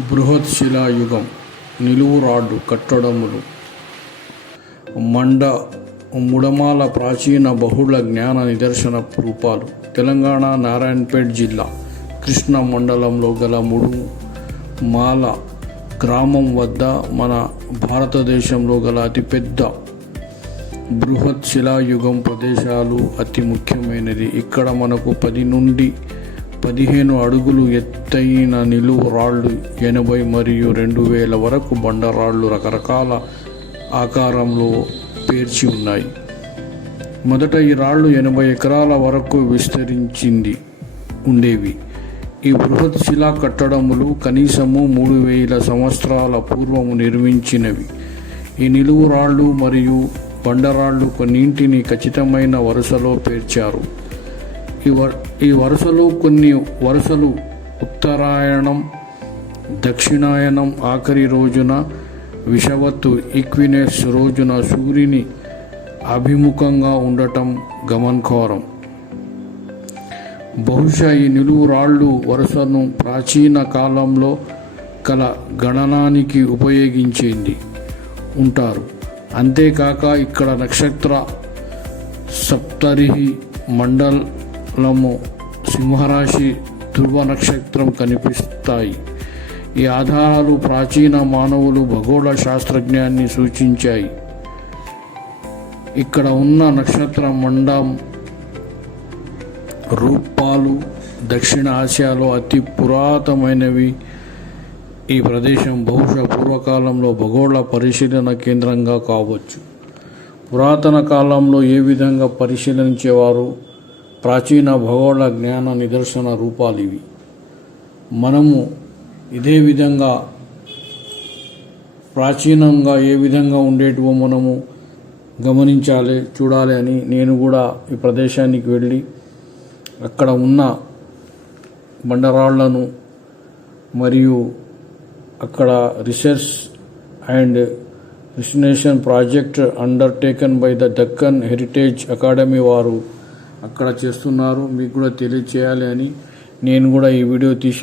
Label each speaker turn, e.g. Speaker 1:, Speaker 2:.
Speaker 1: బృహత్ శిలాయుగం నిలువు రాడ్డు కట్టడములు. మండ ముడమాల ప్రాచీన బహుళ జ్ఞాన నిదర్శన రూపాలు. తెలంగాణ నారాయణపేట్ జిల్లా కృష్ణ మండలంలో గల ముడు మాల గ్రామం వద్ద మన భారతదేశంలో గల అతిపెద్ద బృహత్ శిలాయుగం ప్రదేశాలు అతి ముఖ్యమైనది. ఇక్కడ మనకు పది నుండి పదిహేను అడుగులు ఎత్తైన నిలువు రాళ్ళు ఎనభై మరియు రెండు వేల వరకు బండరాళ్ళు రకరకాల ఆకారంలో పేర్చి ఉన్నాయి. మొదట ఈ రాళ్ళు ఎనభై ఎకరాల వరకు విస్తరించింది ఉండేవి. ఈ బృహత్ శిలా కట్టడములు కనీసము మూడు వేల సంవత్సరాల పూర్వము నిర్మించినవి. ఈ నిలువు రాళ్ళు మరియు బండరాళ్ళు కొన్నింటిని ఖచ్చితమైన వరుసలో పేర్చారు. ఈ వర్ ఈ వరుసలో కొన్ని వరుసలు ఉత్తరాయణం దక్షిణాయనం ఆఖరి రోజున విషవత్తు ఈక్వినెస్ రోజున సూర్యుని అభిముఖంగా ఉండటం గమన్కోరం బహుశా ఈ నిలువు రాళ్ళు వరుసను ప్రాచీన కాలంలో కల గణనానికి ఉపయోగించింది ఉంటారు. అంతేకాక ఇక్కడ నక్షత్ర సప్తరిహి మండల్ మండలము సింహరాశి ధ్రువ నక్షత్రం కనిపిస్తాయి. ఈ ఆధారాలు ప్రాచీన మానవులు ఖగోళ శాస్త్రజ్ఞాన్ని సూచించాయి. ఇక్కడ ఉన్న నక్షత్ర మండం రూపాలు దక్షిణ ఆసియాలో అతి పురాతనమైనవి. ఈ ప్రదేశం బహుశా పూర్వకాలంలో భగోళ పరిశీలన కేంద్రంగా కావచ్చు. పురాతన కాలంలో ఏ విధంగా పరిశీలించేవారు? ప్రాచీన భగోళ జ్ఞాన నిదర్శన రూపాలు ఇవి మనము ఇదే విధంగా ప్రాచీనంగా ఏ విధంగా ఉండేటివో మనము గమనించాలి చూడాలి అని నేను కూడా ఈ ప్రదేశానికి వెళ్ళి అక్కడ ఉన్న బండరాళ్ళను మరియు అక్కడ research and restoration project undertaken by the Deccan Heritage Academy వారు అక్కడ చేస్తున్నారు మీకు కూడా తెలియచేయాలి అని నేను కూడా ఈ వీడియో తీసి